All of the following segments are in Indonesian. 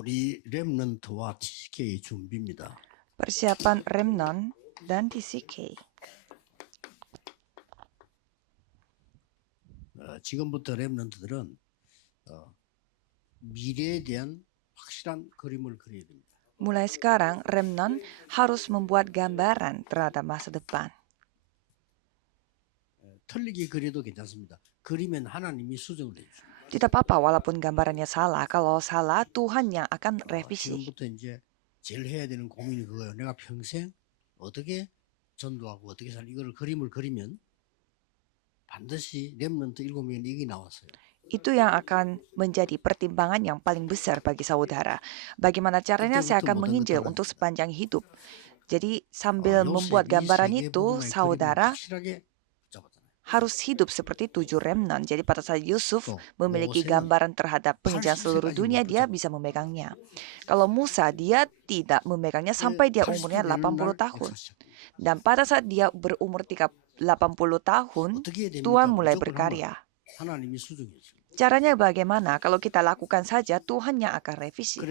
우리 렘넌트와 TCK 준비입니다. Persiapan Remnon dan TCK. 지금부터 렘넌트들은 미래에 대한 확실한 그림을 그려야 됩니다. Mulai sekarang, Remnon harus membuat gambaran terhadap masa depan. 틀리게 그려도 괜찮습니다. 그리면 하나님이 수정을 해주십니다. Tidak apa-apa walaupun gambarannya salah. Kalau salah, Tuhan yang akan revisi. 지금부터 이제 제일 해야 되는 고민이 그거예요. 내가 평생 어떻게 전도하고 어떻게 살 이거를 그림을 그리면 반드시 렘넌트 7명이 이게 나왔어요. Itu yang akan menjadi pertimbangan yang paling besar bagi saudara. Bagaimana caranya saya akan menginjil untuk sepanjang hidup. Jadi sambil membuat gambaran itu, saudara harus hidup seperti 7 remnon. Jadi pada saat Yusuf memiliki gambaran terhadap penginjilan seluruh dunia, dia bisa memegangnya. Kalau Musa, dia tidak memegangnya sampai dia umurnya 80 tahun. Dan pada saat dia berumur 80 tahun, Tuhan mulai berkarya. Caranya bagaimana? Kalau kita lakukan saja, Tuhan yang akan revisi.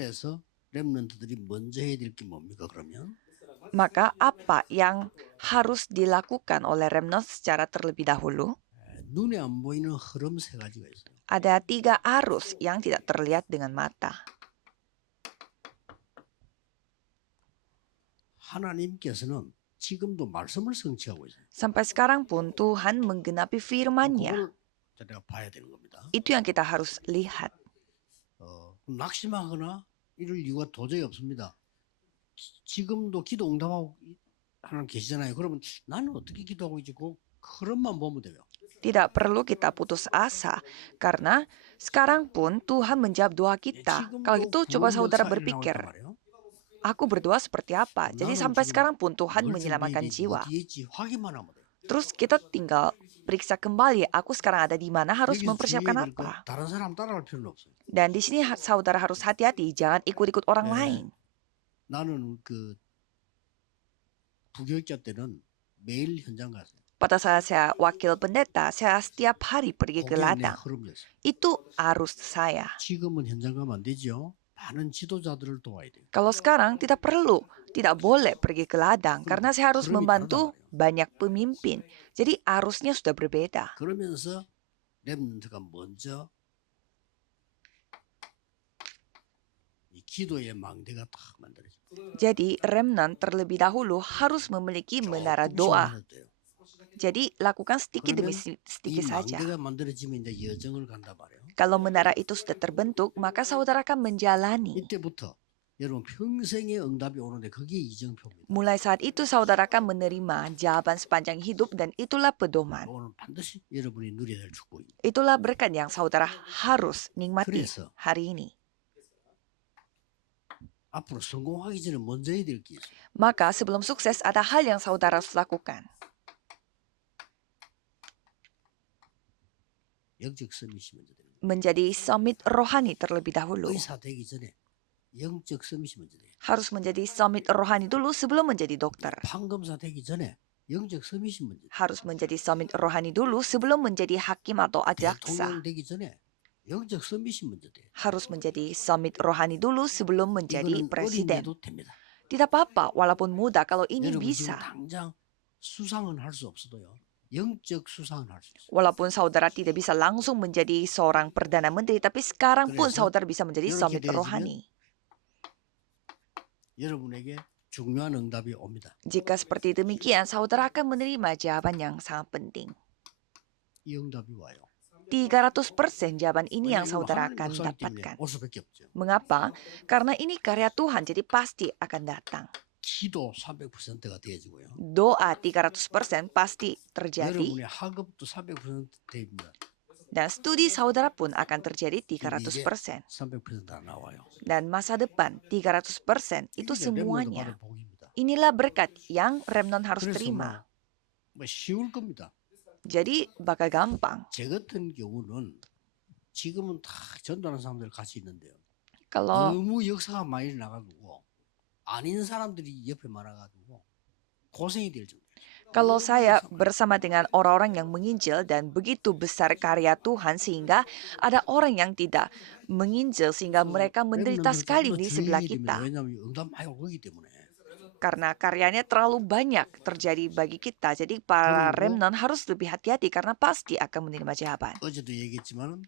Maka apa yang harus dilakukan oleh remnant secara terlebih dahulu? Ada 3 arus yang tidak terlihat dengan mata. Sampai sekarang pun Tuhan menggenapi firman-Nya. Itu yang kita harus lihat. 낙심하거나 이럴 이유가 도저히 없습니다. 지금도 기도 응답하고 하나님 계시잖아요. 그러면 나는 어떻게 기도하고 있지? 그 흐름만 보면 돼요. Tidak perlu kita putus asa, karena sekarang pun Tuhan menjawab doa kita. Kalau itu coba saudara berpikir, aku berdoa seperti apa? Jadi sampai sekarang pun Tuhan menyelamatkan jiwa. Terus kita tinggal periksa kembali, aku sekarang ada di mana, harus mempersiapkan apa. Dan di sini saudara harus hati-hati, jangan ikut-ikut orang lain. Pada saat saya wakil pendeta, saya setiap hari pergi ke ladang. Itu arus saya. Kalau sekarang tidak perlu, tidak boleh pergi ke ladang karena saya harus membantu banyak pemimpin. Jadi arusnya sudah berbeda. Jadi remnant terlebih dahulu harus memiliki menara doa. Jadi lakukan sedikit demi sedikit saja. Kalau menara itu sudah terbentuk, maka saudara akan menjalani. Mulai saat itu saudara akan menerima jawaban sepanjang hidup dan itulah pedoman. Itulah berkat yang saudara harus nikmati hari ini. Maka sebelum sukses ada hal yang saudara harus lakukan. Menjadi summit rohani terlebih dahulu. Harus menjadi summit rohani dulu sebelum menjadi dokter. Harus menjadi summit rohani dulu sebelum menjadi hakim atau jaksa. Harus menjadi summit rohani dulu sebelum menjadi presiden. Tidak apa-apa walaupun muda kalau ini bisa. Walaupun saudara tidak bisa langsung menjadi seorang perdana menteri, tapi sekarang pun saudara bisa menjadi summit rohani. Jika seperti demikian, saudara akan menerima jawaban yang sangat penting. 300% jawaban ini yang saudara akan dapatkan. Mengapa? Karena ini karya Tuhan, jadi pasti akan datang. Doa 300% pasti terjadi. Dan studi saudara pun akan terjadi 300%. Dan masa depan 300% itu semuanya. Inilah berkat yang remnant harus terima. Jadi bakal gampang. Kalau Kalau saya bersama dengan orang-orang yang menginjil dan begitu besar karya Tuhan sehingga ada orang yang tidak menginjil sehingga mereka menderita 렘넌트는 sekali 조금 더 di sebelah 주의해야 됩니다. kita. 왜냐하면 응답 많이 올 거기 때문에. Karena karyanya terlalu banyak terjadi bagi kita. Jadi para 그리고 remnant harus lebih hati-hati karena pasti akan menerima jawaban. 어제도 얘기했지만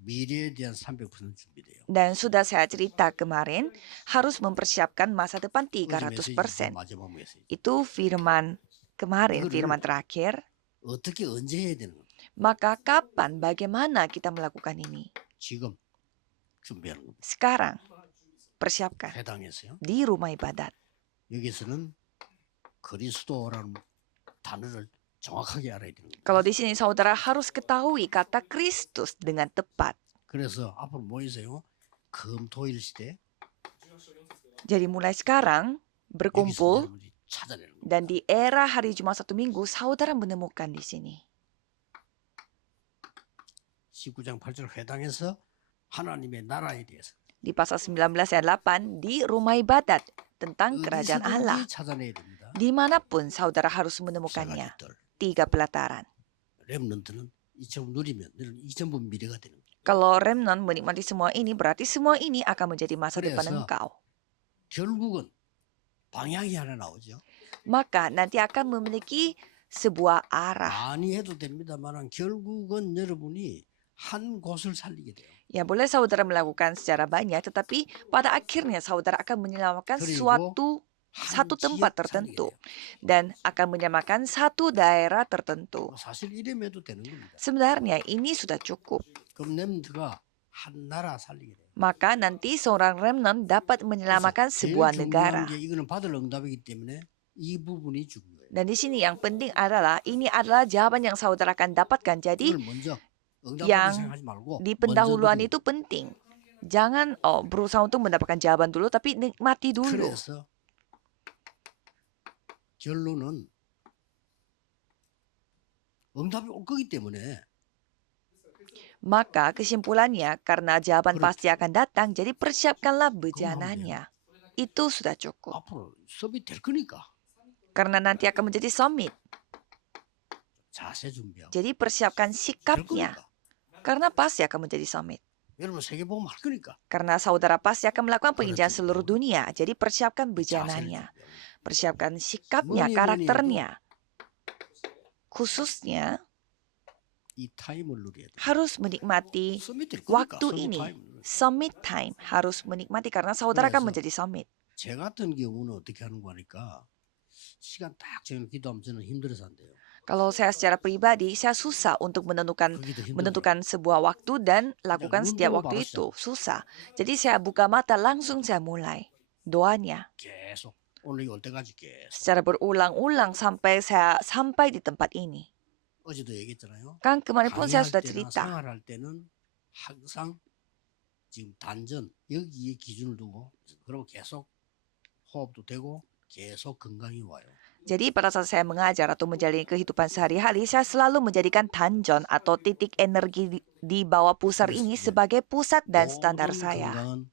미래에 대한 300% 준비돼요. Dan sudah saya cerita kemarin, harus mempersiapkan masa depan 어제 메시지 그 300%. 마지막 메시지. Itu firman kemarin, 이거를 firman terakhir. 어떻게 언제 해야 되는 겁니다. Maka kapan, bagaimana kita melakukan ini? 지금 준비하는 겁니다. Sekarang, persiapkan 회당에서요. di rumah ibadat. 여기서는 그리스도라는 단어를 정확하게 알아야 되는 겁니다. Kalau di sini saudara harus ketahui kata Kristus dengan tepat. 그래서 앞으로 모이세요. 금토일 시대 Jadi mulai sekarang 여기서 berkumpul 여러분이 찾아내는 겁니다. dan di era hari Jumat Sabtu Minggu saudara menemukan di sini. 19장 8절 회당에서 하나님의 나라에 대해서 Di pasal 19 ayat 8 di rumah ibadat tentang kerajaan Allah. 어디서든지 찾아내야 됩니다. Dimanapun saudara harus menemukannya. 세 가지 뜰. 3 pelataran. 렘넌트는 이처럼 누리면 이전부 미래가 되는 거예요. Kalau remnant menikmati semua ini, berarti semua ini akan menjadi masa depan 그래서 engkau. 결국은 방향이 하나 나오죠. Maka nanti akan memiliki sebuah arah. 많이 해도 됩니다만 결국은 여러분이 한 곳을 살리게 돼요. Ya boleh saudara melakukan secara banyak, tetapi pada akhirnya saudara akan menyelamatkan 그리고 satu 한 tempat 지역 살리게 tertentu 돼요. dan akan menyelamatkan satu daerah tertentu. 사실 이름에도 되는 겁니다. Sebenarnya ini sudah cukup. 그럼 렘넌트가 한 나라 살리게 돼요. Maka nanti seorang remnant dapat menyelamatkan 그래서 제일 sebuah 중요한 negara. 게 이거는 받을 응답이기 때문에 이 부분이 중요해요. Dan di sini yang penting adalah ini adalah jawaban yang saudara akan dapatkan. Jadi 이걸 먼저 응답을 yang 생각하지 말고 di 먼저 pendahuluan 누리는 itu penting. Jangan berusaha untuk mendapatkan jawaban dulu, tapi nikmati dulu. 그래서 결론은 응답이 올 거기 때문에 Maka kesimpulannya, karena jawaban 그렇죠. pasti akan datang, jadi persiapkanlah bejananya. Itu sudah cukup. 앞으로 수업이 될 거니까 Karena nanti akan menjadi summit. 자세 준비하고 Jadi persiapkan 될 sikapnya. 거니까 Karena pasti akan menjadi summit. 여러분 세계복음 할 거니까 Karena saudara pasti akan melakukan penginjilan 그렇죠. seluruh dunia. Jadi persiapkan 자세를 bejananya. 준비하고 Persiapkan sikapnya, 뭐니 뭐니 karakternya. Khususnya 이 타임을 누려야 돼. harus menikmati 수업이 될 거니까 waktu 수업이 ini. 타임을 누려야 돼. Summit time harus menikmati karena saudara akan 그래서 menjadi summit. 제 같은 경우는 어떻게 하는 거니까 시간 딱 정해 기도하면 저는 힘들어서 안 돼요. Kalau saya secara pribadi, saya susah untuk menentukan 그게 더 힘들어요. menentukan sebuah waktu dan lakukan setiap 눈 waktu 바로 itu. Susah. Jadi saya buka mata langsung saya mulai. Doanya 계속 오늘 올 때까지 계속 secara berulang-ulang sampai saya sampai di tempat ini. 어제도 얘기했잖아요. Kan kemarin pun saya 강의할 sudah 때나 cerita. 생활할 때는 항상 지금 단전 여기에 기준을 두고 그러면 계속 호흡도 되고 계속 건강이 와요. Jadi pada saat saya mengajar atau menjalani kehidupan sehari-hari, saya selalu menjadikan tanjon atau titik energi di bawah pusar ini sebagai pusat dan standar 모든 saya. 건강은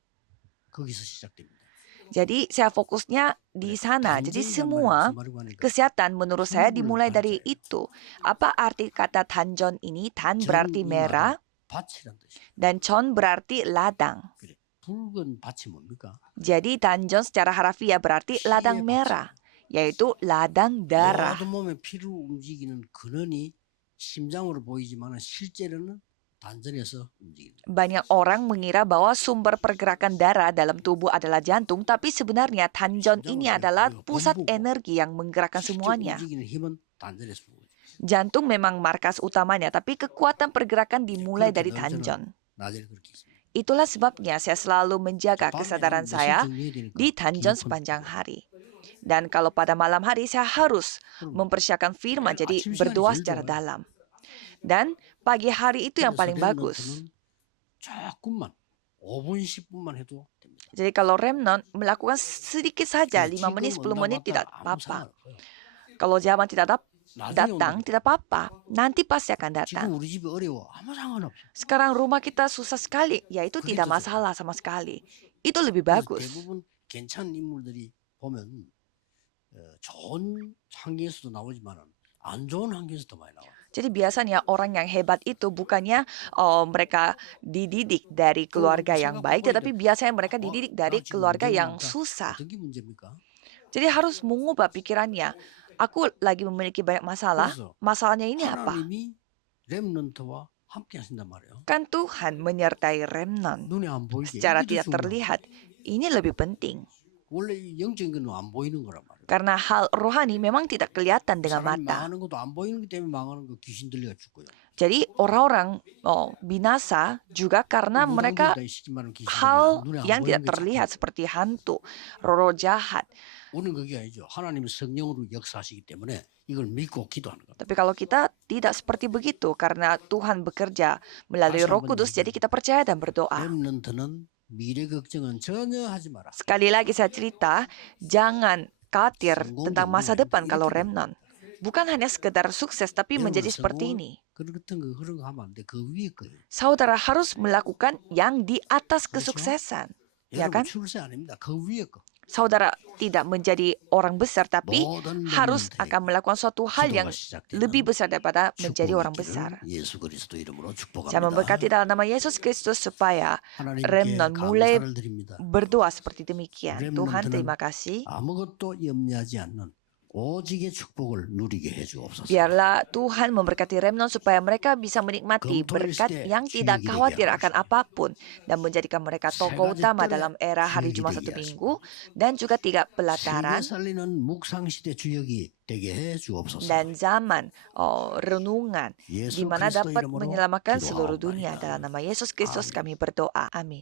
거기서 시작됩니다. Jadi saya fokusnya di sana. Jadi semua kesehatan menurut saya dimulai dari itu. Apa arti kata tanjon ini? Tan berarti merah 밭이란 뜻이에요. dan jon berarti ladang. 그래. 붉은 밭이 뭡니까? Jadi tanjon secara harafiah berarti ladang merah, yaitu ladang darah. 모든 몸에 피를 움직이는 근원이 심장으로 보이지만 실제로는 단전에서 움직입니다. Banyak orang mengira bahwa sumber pergerakan darah dalam tubuh adalah jantung, tapi sebenarnya tanjon ini adalah pusat energi yang menggerakkan 실제 semuanya. 움직이는 힘은 단전에서 오고 있어요. Jantung memang markas utamanya, tapi kekuatan pergerakan dimulai dari 그렇게 tanjon. 낮에 그렇게 있습니다. Itulah sebabnya saya selalu menjaga kesadaran 밤에는 saya 몇을 정리해야 되니까 di tanjon 기록을 sepanjang 해요. hari. Dan kalau pada malam hari saya harus 그럼 mempersiapkan firman, jadi 아침 시간이 berdoa 제일 secara 좋아요. dalam. Dan pagi hari itu yang 그래서 paling bagus. 렘넌트는 조금만 5분 10분만 해도 됩니다. Jadi kalau remnant melakukan sedikit saja, 근데 5 menit, 지금 10 menit 응답 tidak 왔다 아무 apa-apa. 상관없어요. Kalau jawaban tidak 나중에 datang, 온다니까. tidak apa-apa. Nanti pasti akan 지금 datang. 우리 집이 어려워 아무 상관없어. Sekarang rumah kita susah sekali, ya itu Begitu tidak saja. masalah sama sekali. Itu lebih 그래서 bagus. 대부분 괜찮은 인물들이 보면 좋은 환경에서도 나오지만은 안 좋은 환경에서도 많이 나와요. Jadi biasanya orang yang hebat itu bukannya mereka dididik dari keluarga yang baik, tetapi biasanya mereka dididik dari 나 지금 keluarga 문제가 yang 많다. susah. 어떤 게 문제입니까? Jadi harus mengubah pikirannya. Aku lagi memiliki banyak masalah. 그래서 Masalahnya ini apa? 하나님이 렘넌트와 함께 하신단 말이에요. Kan Tuhan menyertai remnant 눈에 안 보이게 secara 이게 더 tidak 중요한 terlihat. Ini lebih penting. 원래 이 영적인 건 안 보이는 거란 말이에요. Karena hal rohani memang tidak kelihatan dengan 사람이 mata. 망하는 것도 안 보이는 것 때문에 망하는 거 귀신 들려가 죽고요. Jadi orang-orang binasa juga karena mereka 무당들다 시키면 귀신 hal 들려 눈에 안 yang 보이는 tidak 게 terlihat 자꾸 seperti hantu, roh jahat. 우리는 그게 아니죠. 하나님이 성령으로 역사하시기 때문에 이걸 믿고 기도하는 거예요. Tapi kalau kita tidak seperti begitu karena Tuhan bekerja melalui Roh Kudus, jadi kita percaya dan berdoa. 렘넌트는 미래 걱정은 전혀 하지 마라. Sekali lagi saya cerita, jangan khawatir tentang masa depan kalau remnant. Bukan hanya sekedar sukses, tapi menjadi seperti ini. 그런 같은 거 그런 거 하면 안 돼. 그 위에 거예요. Saudara harus melakukan yang di atas 그렇죠? kesuksesan. Ya 여러분 kan? 출세 아닙니다. 그 위에 거. Saudara tidak menjadi orang besar, tapi 모든 harus 렘넌트에게 akan melakukan suatu hal yang 기도가 시작되는 lebih besar daripada menjadi 축복이 orang 있기를 besar. 예수 그리스도 이름으로 Saya 축복합니다. memberkati dalam nama Yesus Kristus supaya 하나님께 remnant mulai 감사를 드립니다. berdoa seperti demikian. Tuhan, remnant는 terima kasih. 아무것도 염려하지 않는 오직의 축복을 누리게 해주옵소서. Biarlah Tuhan memberkati remnant supaya mereka bisa menikmati berkat yang tidak khawatir akan apapun dan menjadikan mereka tokoh utama dalam era hari Jumat satu minggu dan juga tiga pelataran 세계 살리는 묵상 시대 주역이 되게 해 주옵소서. dan zaman renungan 예수 di mana 그리스도 dapat 이름으로 menyelamatkan seluruh dunia. 기도하옵나이다. Dalam nama Yesus Kristus kami berdoa. Amin.